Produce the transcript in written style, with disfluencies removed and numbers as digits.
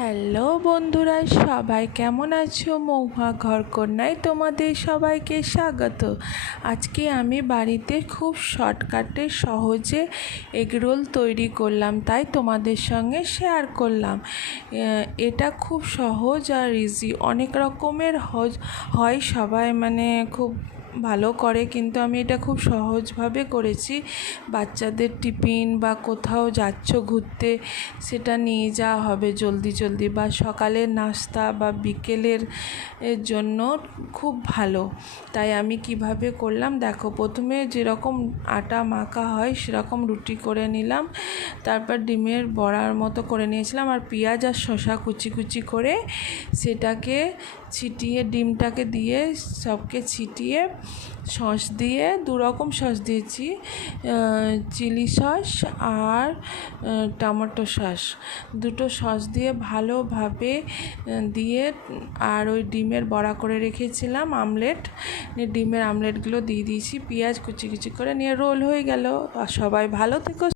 Hello বন্ধুরা, সবাই কেমন আছো? মহুয়া ঘরকন্যায় তোমাদের সবাইকে স্বাগত। আজকে আমি বাড়িতে খুব শর্টকাটে সহজে এগরোল তৈরি করলাম, তাই তোমাদের সঙ্গে শেয়ার করলাম। এটা খুব সহজ আর ইজি। অনেক রকমের হয়, সবাই খুব ভালো করে, কিন্তু আমি এটা খুব সহজভাবে করেছি। বাচ্চাদের টিফিন বা কোথাও যাচ্ছ ঘুরতে, সেটা নিয়ে যাওয়া হবে জলদি জলদি, বা সকালের নাস্তা বা বিকেলের জন্য খুব ভালো। তাই আমি কিভাবে করলাম দেখো। প্রথমে যেরকম আটা মাখা হয় সেরকম রুটি করে নিলাম, তারপর ডিমের বড়ার মতো করে নিয়েছিলাম, আর পেঁয়াজ আর শসা কুচি কুচি করে সেটাকে ছিটিয়ে, ডিমটাকে দিয়ে সবকে ছিটিয়ে, সস দিয়ে, দুরকম সস দিয়েছি, চিলি সস আর টমেটো সস, দুটো সস দিয়ে ভালোভাবে দিয়ে, আর ওই ডিমের বড়া করে রেখেছিলাম আমলেট, ডিমের আমলেটগুলো দিয়ে দিয়েছি, পেঁয়াজ কুচি কুচি করে নিয়ে রোল হয়ে গেল। আর সবাই ভালো থেকো।